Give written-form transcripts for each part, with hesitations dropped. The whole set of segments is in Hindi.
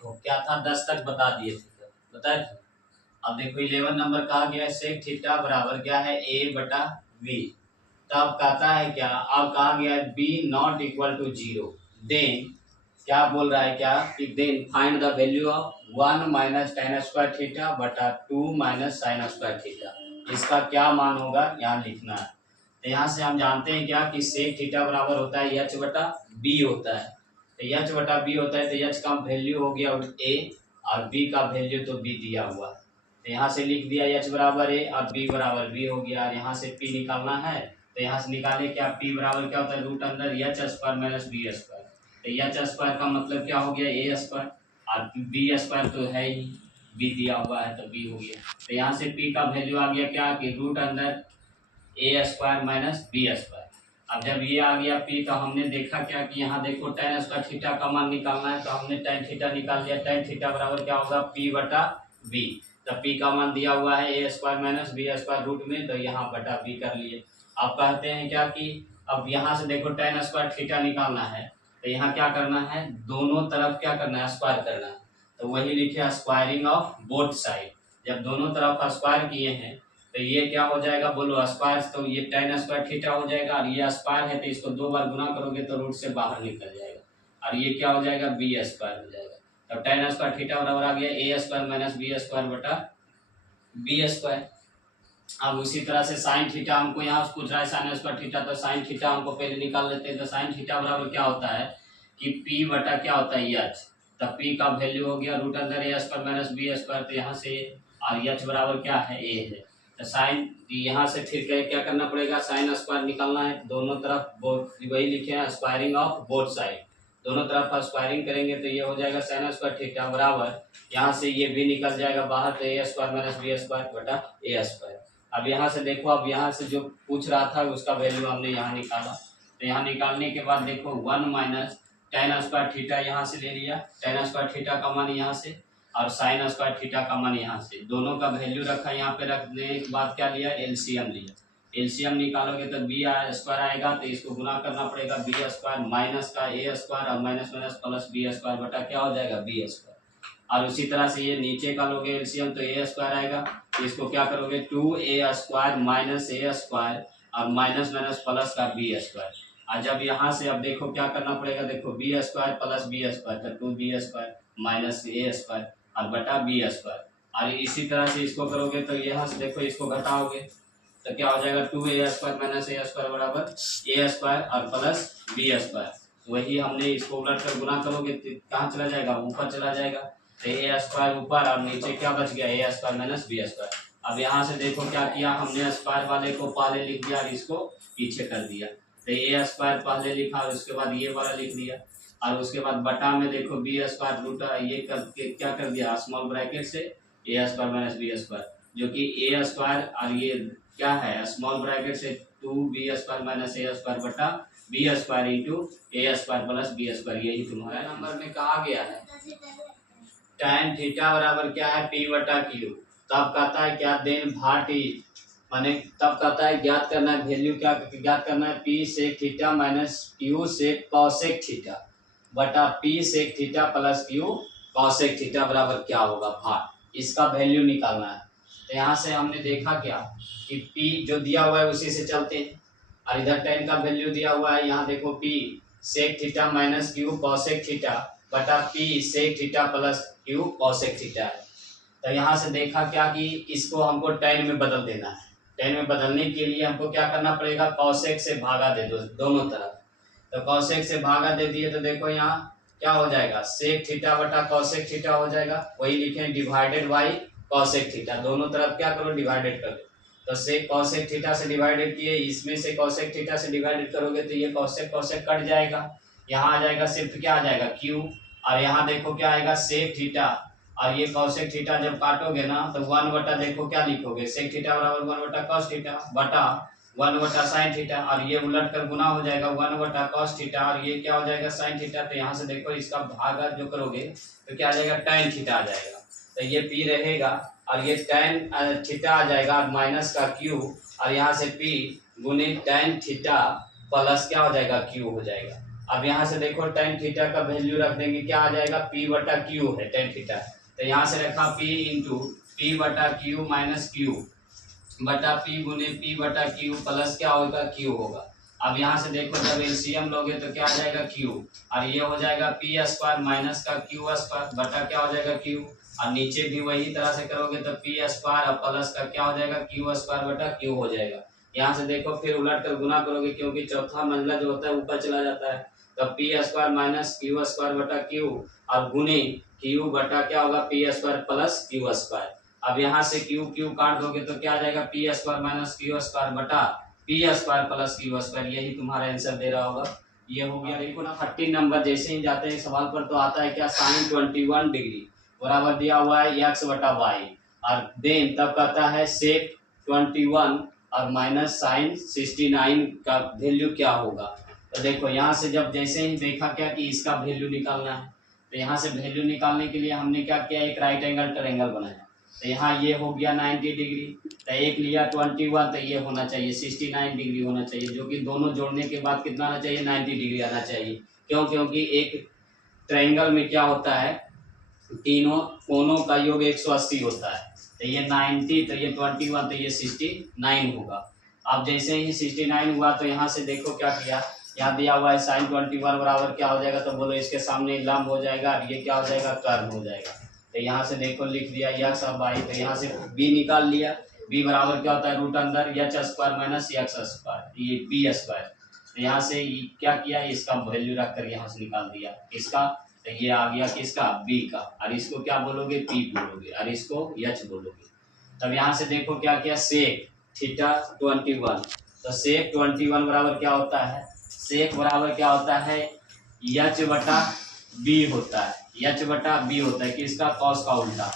देखो क्या था, 10 तक बता दिए थे, बताए थे। अब देखो 11 नंबर कहा गया है सेक थीटा बराबर क्या है a बटा v। तब कहता है क्या, अब कहा गया है b not equal to 0। Then क्या बोल रहा है क्या कि then find the value of 1 minus ten square theta बटा 2 माइनस साइन स्क्वायर थीटा। इसका क्या मान होगा यहाँ लिखना है। तो यहाँ से हम जानते हैं क्या कि सेक थीटा बराबर होता है h बटा b होता है। तो h बटा b होता है तो h का वैल्यू हो गया a और b का वैल्यू तो b दिया हुआ। तो यहाँ से लिख दिया h बराबर a और b बराबर b हो गया। और यहाँ से p निकालना है तो यहाँ से निकाले क्या, p बराबर क्या होता है रूट अंदर h square minus b square. तो h स्क्वायर का मतलब क्या हो गया a स्क्वायर और b स्क्वायर तो है ही, b दिया हुआ है तो b हो गया। तो यहाँ से p का वैल्यू आ गया क्या कि रूट अंदर a square minus b square. अब जब ये आ गया p का, हमने देखा क्या कि यहाँ देखो tan स्क्वायर थीटा का मान निकालना है तो हमने tan थीटा निकाल लिया। tan थीटा बराबर क्या होगा p बटा b। तो p का मान दिया हुआ है a square minus b square root में, तो यहाँ बटा b कर लिए। अब कहते हैं क्या कि अब यहाँ से देखो tan स्क्वायर थीटा निकालना है तो यहाँ क्या करना है, दोनों तरफ क्या करना है स्क्वायर करना है। तो वही लिखे स्क्वायरिंग ऑफ बोथ साइड। जब दोनों तरफ स्क्वायर किए हैं तो ये क्या हो जाएगा बोलो स्क्वायर, तो ये tan स्क्वायर थीटा हो जाएगा और ये स्क्वायर है तो इसको 2 बार गुना करोगे तो रूट से बाहर निकल जाएगा और ये क्या हो जाएगा b स्क्वायर हो जाएगा। तो tan स्क्वायर थीटा बराबर आ गया a square minus b square बटा b स्क्वायर। अब उसी तरह से साइन थीटा हमको यहाँ पूछ रहा है साइन स्क्वायर थीटा, तो साइन थीटा हमको पहले निकाल लेते हैं। तो साइन थीटा बराबर क्या होता है कि p बटा क्या होता है h। तो p का वैल्यू हो गया रूट अंदर a square minus b square, तो यहाँ से और h बराबर क्या है a है। तो साइन यहाँ से फिर क्या करना पड़ेगा, साइन स्क्वायर निकालना है दोनों तरफ, वही लिखे हैं स्क्वायरिंग ऑफ बोथ साइड। दोनों तरफ स्क्वायरिंग करेंगे तो ये हो जाएगा साइन स्क्वायर थीटा बराबर, यहाँ से ये भी निकल जाएगा बाहर तो a square minus b square बटा a स्क्वायर। अब यहाँ से देखो, अब यहाँ से जो पूछ रहा था उसका वैल्यू हमने यहाँ निकाला। तो यहाँ निकालने के बाद देखो 1 माइनस टेन स्क्वायर थीटा यहाँ से ले लिया, टेन स्क्वायर थीटा का मान यहाँ से और साइन स्क्वायर थीटा का मान यहाँ से, दोनों का वैल्यू रखा। यहाँ पे रखने के बाद क्या लिया, एलसीएम लिया। एलसीएम निकालोगे तो बी स्क्वायर आएगा तो इसको गुना करना पड़ेगा बी स्क्वायर माइनस का ए स्क्वायर और minus minus plus B square बटा क्या हो जाएगा बी स्क्वायर। और उसी तरह से ये नीचे का लोगे एलसीएम तो ए स्क्वायर आएगा, तो इसको क्या करोगे 2a स्क्वायर माइनस ए स्क्वायर और माइनस माइनस प्लस का बी स्क्वायर। और जब यहाँ से अब देखो क्या करना पड़ेगा, देखो B square plus B square तो 2b स्क्वायर माइनस ए स्क्वायर और बटा बी स्क्वायर। और इसी तरह से इसको करोगे तो यहाँ से देखो इसको घटाओगे तो क्या हो जाएगा 2a स्क्वायर माइनस ए स्क्वायर बराबर ए स्क्वायर और प्लस बी स्क्वायर। वही हमने इसको उलट कर गुना करोगे तो कहाँ चला जाएगा, ऊपर चला जाएगा। तो ए स्क्वायर ऊपर और नीचे क्या बच गया ए स्क्वायर माइनस बी स्क्वायर। अब यहाँ से देखो क्या किया हमने, स्क्वायर वाले को पहले लिख दिया और इसको पीछे कर दिया। तो ए स्क्वायर पहले लिखा और उसके बाद ये वाला लिख दिया और उसके बाद बटा में देखो बी स्क्वायर रूट ये करके क्या कर दिया स्मॉल ब्रैकेट से ए स्क्वायर माइनस बी स्क्वायर, जो कि ए स्क्वायर और ये क्या है स्मॉल ब्रैकेट से 2b स्क्वायर माइनस ए स्क्वायर बटा बी स्क्वायर इंटू ए स्क्वायर प्लस बी स्क्वायर। यही तुम्हारा नंबर में कहा गया है। tan थीटा बराबर क्या है p बटा q। तब कहता है क्या देन भाटी माने तब कहता है ज्ञात करना है वैल्यू, क्या ज्ञात करना है p sec theta minus q sec cosec theta बटा p sec theta plus q cosec theta बराबर क्या होगा भाट, इसका वैल्यू निकालना है। तो यहाँ से हमने देखा क्या कि p जो दिया हुआ है उसी से चलते हैं और इधर tan का वैल्यू दिया हुआ है। यहाँ देखो p sec theta minus q cosec theta बटा p sec theta plus q cosec theta है। तो यहाँ से देखा क्या कि इसको हमको tan में बदल देना है। tan में बदलने के लिए हमको क्या करना पड़ेगा, कॉसेक से भागा दे दो दोनों तरफ। तो कॉसेक से भागा दे दिए तो देखो यहाँ क्या हो जाएगा सेक थीटा बटा कॉसेक थीटा हो जाएगा। वही लिखे डिवाइडेड बाई कॉसेक थीटा, दोनों तरफ क्या करो डिवाइडेड कर दो। तो सेक कॉसेक थीटा से डिवाइडेड किए, इसमें से कॉसेक थीटा से डिवाइडेड करोगे तो ये कॉसेक कॉसेक कट जाएगा, यहाँ आ जाएगा सिर्फ क्या आ जाएगा क्यू और यहाँ देखो क्या आएगा सेक थीटा और ये कॉसेक थीटा जब काटोगे ना तो 1 बटा देखो क्या लिखोगे सेक थीटा बराबर 1 बटा कॉस थीटा बटा 1 बटा साइन थीटा और ये उलट कर गुना हो जाएगा 1 बटा कॉस थीटा और ये क्या हो जाएगा साइन थीटा। तो यहाँ से देखो इसका भागा जो करोगे तो क्या आ जाएगा tan थीटा आ जाएगा। तो ये p रहेगा और ये tan थीटा आ जाएगा माइनस का q और यहाँ से p गुने tan थीटा प्लस क्या हो जाएगा q हो जाएगा। अब यहाँ से देखो टेन थीटा का वैल्यू रख देंगे, क्या आ जाएगा, पी बटा क्यू है टेन थीटा, तो यहाँ से रखा पी इंटू पी बटा क्यू माइनस क्यू बटा पी गुने पी बटा क्यू प्लस क्या होगा, क्यू होगा। अब यहाँ से देखो जब एलसीएम लोगे तो क्या आ जाएगा, क्यू, और ये हो जाएगा पी स्क्वायर माइनस का क्यू स्क्वायर बटा क्या हो जाएगा, क्यू, और नीचे भी वही तरह से करोगे तो पी स्क्वायर और प्लस का क्या हो जाएगा, क्यू स्क्वायर बटा क्यू हो जाएगा। यहाँ से देखो फिर उलट कर गुना करोगे क्योंकि चौथा मंजिला जो होता है ऊपर चला जाता है, तो P square minus q square बटा क्यू और गुने क्यू बटा क्या होगा, P square plus q square. अब यहाँ से क्यू क्यू काट दोगे तो क्या आ जाएगा, p square minus q square बटा p square plus q square, यही तुम्हारा आंसर दे रहा होगा। ये हो गया। देखो ना 30 नंबर जैसे ही जाते हैं सवाल पर तो आता है क्या, साइन 21 डिग्री बराबर दिया हुआ है एक्स बटा वाई, और देन तब कहता है सेक 21 और माइनस साइन 69 का वैल्यू क्या होगा। तो देखो यहाँ से जब जैसे ही देखा क्या कि इसका वैल्यू निकालना है, तो यहाँ से वैल्यू निकालने के लिए हमने क्या किया, एक राइट एंगल ट्रायंगल बनाया। तो यहाँ ये हो गया 90 डिग्री, तो एक लिया 21, तो ये होना चाहिए 69 डिग्री होना चाहिए, जो कि दोनों जोड़ने के बाद कितना आना चाहिए, 90 डिग्री आना चाहिए। क्यों, क्योंकि एक ट्रायंगल में क्या होता है, तीनों कोनों का योग 180 होता है, तो ये 90, तो ये 21, तो ये 69 होगा। अब जैसे ही 69 हुआ तो यहाँ से देखो क्या किया, यहाँ दिया हुआ है साइन 21 बराबर क्या हो जाएगा, तो बोलो इसके सामने लंब हो जाएगा और ये क्या हो जाएगा, कर्व हो जाएगा। तो यहाँ से देखो लिख दिया एक्स और वाई, तो यहाँ से बी निकाल लिया, बी बराबर क्या होता है, रूट अंदर H square minus x square, ये बी स्क्वायर। तो यहाँ से क्या किया, इसका वैल्यू रख कर यहाँ से निकाल दिया इसका, तो ये आ गया किसका, बी का, और इसको क्या बोलोगे, पी बोलोगे, और इसको एच बोलोगे। तब यहाँ से देखो क्या किया, सेक थीटा 21, तो सेक 21 बराबर क्या होता है, सेक बराबर क्या होता है, एच बटा बी होता है, एच बटा बी होता है किसका, कॉस का उल्टा।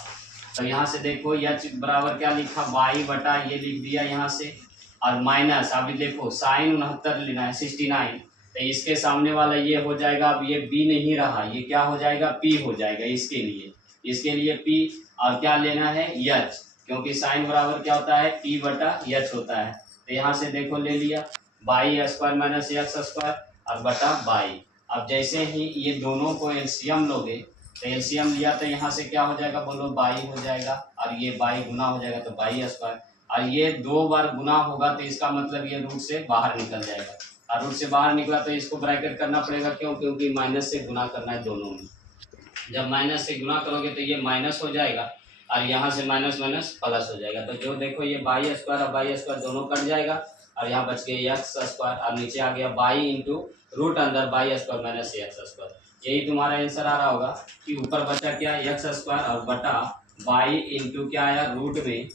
तो यहाँ से देखो एच बराबर क्या लिखा, वाई बटा ये लिख दिया यहाँ से, और माइनस अभी देखो साइन 69 लेना है 69, तो इसके सामने वाला ये हो जाएगा, अब ये बी नहीं रहा, ये क्या हो जाएगा, पी हो जाएगा। इसके लिए पी, और क्या लेना है, एच, क्योंकि साइन बराबर क्या होता है, पी बटा एच होता है। तो यहाँ से देखो ले लिया Y square minus x square और बटा वाई। अब जैसे ही ये दोनों को एलसीएम लोगे, तो एलसीएम लिया तो यहाँ से क्या हो जाएगा, बोलो बाई हो जाएगा, और ये बाई गुना हो जाएगा तो बाई स्क्वायर, और ये 2 बार गुना होगा तो इसका मतलब ये रूट से बाहर निकल जाएगा, और रूट से बाहर निकला तो इसको ब्रैकेट करना पड़ेगा, क्यों, क्योंकि माइनस से गुना करना है दोनों में। जब माइनस से गुना करोगे तो ये माइनस हो जाएगा, और यहाँ से माइनस माइनस प्लस हो जाएगा। तो जो देखो ये बाई स्क्वायर और बाई स्क्वायर दोनों कट जाएगा, और यहाँ बच गया एक्स स्क्वायर, और नीचे आ गया बाई इंटू रूट अंदर by square minus x square. यही तुम्हारा आंसर आ रहा होगा कि ऊपर बचा क्या, एक्स स्क्वायर और बटा बाई इंटू क्या आया, रूट में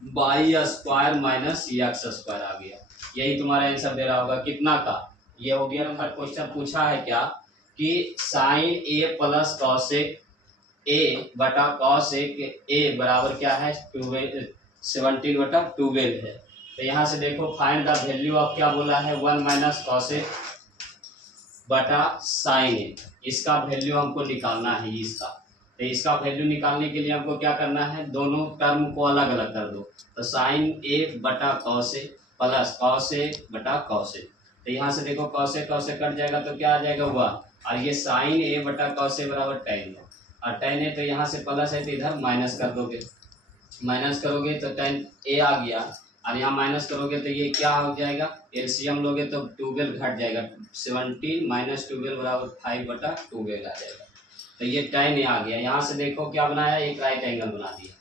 by square minus x square आ गया। यही तुम्हारा आंसर दे रहा होगा कितना का, ये हो गया। नंबर क्वेश्चन पूछा है क्या कि sine A plus cosec A बटा कॉसेक ए बराबर क्या है, 17 बटा 12 है। तो यहाँ से देखो फाइंड द वैल्यू ऑफ क्या बोला है, 1 माइनस कॉसेक बटा साइन ए, इसका वैल्यू हमको निकालना है इसका। तो इसका वैल्यू निकालने के लिए हमको क्या करना है, दोनों टर्म को अलग अलग कर दो, तो साइन ए बटा कॉसे प्लस कॉसे बटा कॉसे। तो यहाँ से देखो कॉसे कॉसे कट जाएगा तो क्या आ जाएगा 1, और ये साइन ए बटा कॉसे बराबर टेन है, और टेन है तो यहाँ से प्लस है तो इधर माइनस कर दोगे, माइनस करोगे तो टेन ए आ गया, और यहाँ माइनस करोगे तो ये क्या हो जाएगा, एलसीएम लोगे तो 12 घट जाएगा, 17 माइनस 12 बराबर 5 बटा 12 आ जाएगा। तो ये टेन आ गया। यहाँ से देखो क्या बनाया, एक राइट एंगल बना दिया,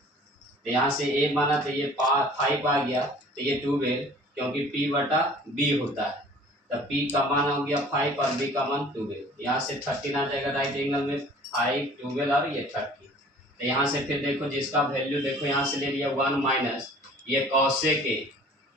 तो यहाँ से ए माना तो ये 5 आ गया, तो ये 12, क्योंकि पी बटा बी होता है, तो पी का मान हो गया 5 और बी का मान 12। यहाँ से 13 आ जाएगा राइट एंगल में, 5 12 और ये 30। तो यहाँ से फिर देखो जिसका वैल्यू देखो यहाँ से ले लिया 1 माइनस ये कौसे के,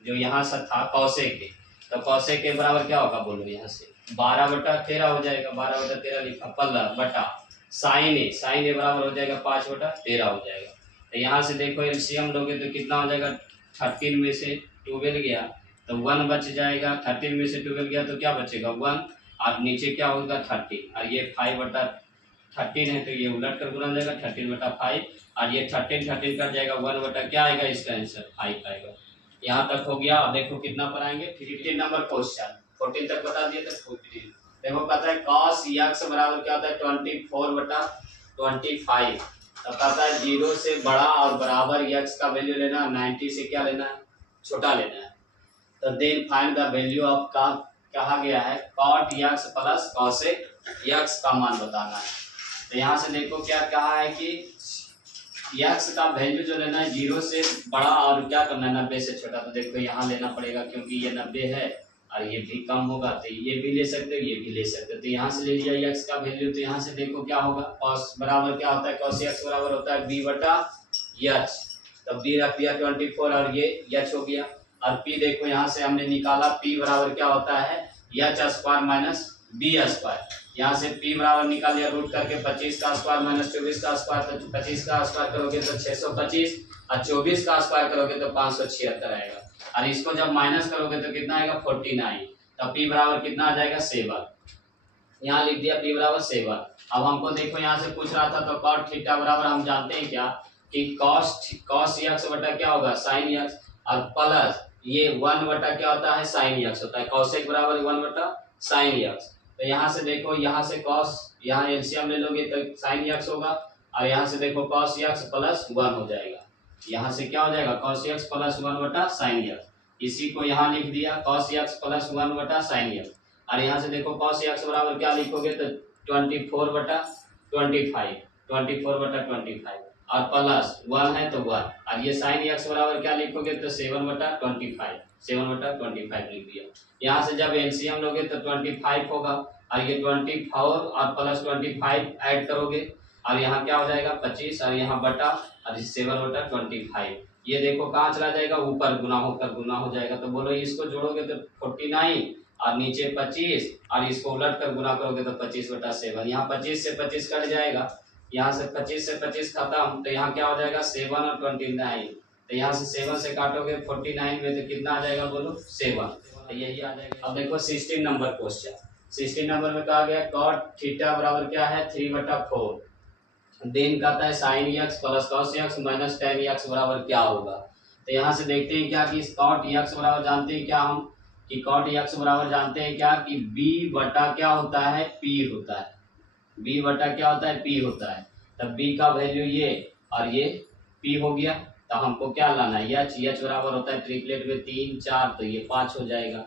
जो यहाँ से था कौसे के, तो कौसे के बराबर क्या होगा बोलो, यहाँ से 12 बटा 13 हो जाएगा, 12 बटा 13 लिखा, 15 बटा साइन ए बराबर हो जाएगा 5 बटा 13 हो जाएगा। तो यहाँ से देखो एलसीएम लोगे तो कितना हो जाएगा, 13 में से 12 गया तो 1 बच जाएगा, 13 में से 12 गया तो क्या बचेगा 1, और नीचे क्या होगा 13, और ये 5 बटा 13 है तो ये उलट कर गुना जाएगा 13 बटा 5, और ये 13 कर जाएगा 1 बटा क्या आएगा, इसका आंसर 5 आएगा। यहाँ तक हो गया। अब देखो कितना पर आएंगे, 15 नंबर क्वेश्चन, 14 तक बता दिए तो 15 देखो पता है cos x बराबर क्या होता है 24/25। तब पता है 0 से बड़ा और बराबर x का वैल्यू लेना, 90 से क्या लेना है, छोटा लेना है। तो then find the value of का कहा गया है cot x plus cosec x का मान बताना है। तो यहाँ से देखो क्या कहा है कि x का वैल्यू जो लेना है 0 से बड़ा और क्या करना है 90 से छोटा। तो देखो यहाँ लेना पड़ेगा क्योंकि ये 90 है और ये भी कम होगा, तो ये भी ले सकते हो, ये भी ले सकते हो। तो यहाँ से ले लिया x का वैल्यू। तो यहाँ से देखो क्या होगा, cos बराबर क्या होता है, cos x बराबर होता है b बटा h। तब b रख दिया 24 और ये h हो गया। और p देखो यहाँ से हमने निकाला, p बराबर क्या होता है h square minus b square. यहाँ से p बराबर निकाल लिया रूट करके 25 का स्क्वायर माइनस 24 का स्क्वायर। तो 25 का स्क्वायर करोगे तो 625 और 24 का स्क्वायर करोगे तो 576 आएगा। और इसको जब माइनस करोगे तो कितना आएगा 49। तब p बराबर कितना आ जाएगा 7। यहाँ लिख दिया p बराबर 7। अब हमको देखो यहाँ से पूछ रहा था तो cot थीटा बराबर हम जानते हैं क्या कि cos x बटा क्या होगा sin x और प्लस ये 1 बटा क्या होता है sin x होता है। cos x बराबर 1 बटा sin x। तो यहाँ से देखो यहाँ से cos, यहाँ एलसीएम ले लोगे तो sin x होगा और यहाँ से देखो cos x प्लस 1 हो जाएगा। यहाँ से क्या हो जाएगा cos x प्लस 1 बटा sin x। इसी को यहाँ लिख दिया cos x प्लस 1 बटा sin x। और यहाँ से देखो cos x बराबर क्या लिखोगे तो 24 बटा 25, 24 बटा 25 और प्लस 1 है तो 1। और ये sin x बराबर क्या लिखोगे तो 7 बटा 25, 7 बटा 25 लिख दिया। यहाँ से जब एलसीएम लोगे तो 25 होगा और ये 24 और प्लस 25 ऐड करोगे और यहाँ क्या हो जाएगा 25 और यहाँ बटा और 7 बटा 25। ये देखो कहाँ चला जाएगा, ऊपर गुना होकर गुना हो जाएगा। तो बोलो इसको जोड़ोगे तो 49 और नीचे 25 और इसको उलट कर गुना करोगे तो 25 बटा 7। यहाँ 25 से 25 कट जाएगा, यहाँ से 25 से 25 खत्म। तो यहाँ क्या हो जाएगा 7 और 29। तो यहाँ से 7 से काटोगे 49 में तो कितना आ जाएगा बोलो 7। तो यही आ जाएगा। अब देखो 16 नंबर क्वेश्चन। 16 नंबर में कहा गया cot थीटा बराबर क्या है 3/4। देन कहता है sin x plus cos x minus tan x बराबर क्या होगा। तो यहाँ से देखते हैं क्या कि cot x बराबर जानते हैं क्या हम कि cot x बराबर जानते हैं क्या कि b बटा क्या होता है p होता है। b बटा क्या होता है p होता है। तब b का वैल्यू ये और ये p हो गया। तो हमको क्या लाना है h बराबर होता है ट्रिपलेट में 3 4 तो ये 5 हो जाएगा।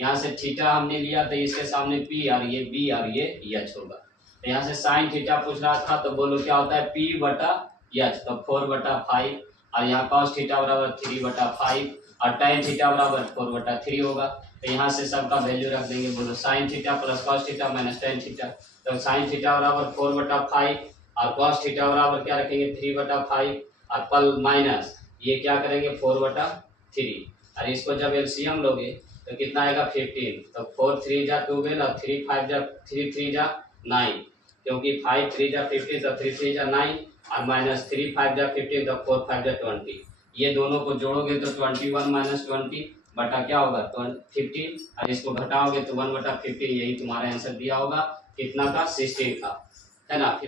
यहाँ से थीटा हमने लिया तो इसके सामने p और ये b और ये h होगा। तो यहाँ से साइन थीटा पूछ रहा था तो बोलो क्या होता है p बटा h। तो 4/5 और यहाँ cos थीटा बराबर 3/5 और tan थीटा बराबर 4/3 होगा। तो यहाँ से सबका वैल्यू रख देंगे। बोलो sine theta plus cos theta minus tan theta. तो साइन थीटा बराबर 4/5 और cos थीटा बराबर क्या रखेंगे 3/5 और पल माइनस ये क्या करेंगे 4/3। और इसको जब एलसीएम लोगे तो कितना आएगा 15। तो 4 3 जा 12 और 3 5 जा 3 3 जा 9 क्योंकि 5 3 जा 15 तो 3 3 जा 9 और माइनस 3 5 जा 15 तो 4 5 जा 20। ये दोनों को जोड़ोगे तो 21 माइनस 20 बटा क्या होगा 15 और इसको घटाओगे तो 1/15। यही तुम्हारा आंसर दिया होगा कितना का 16 का, है ना।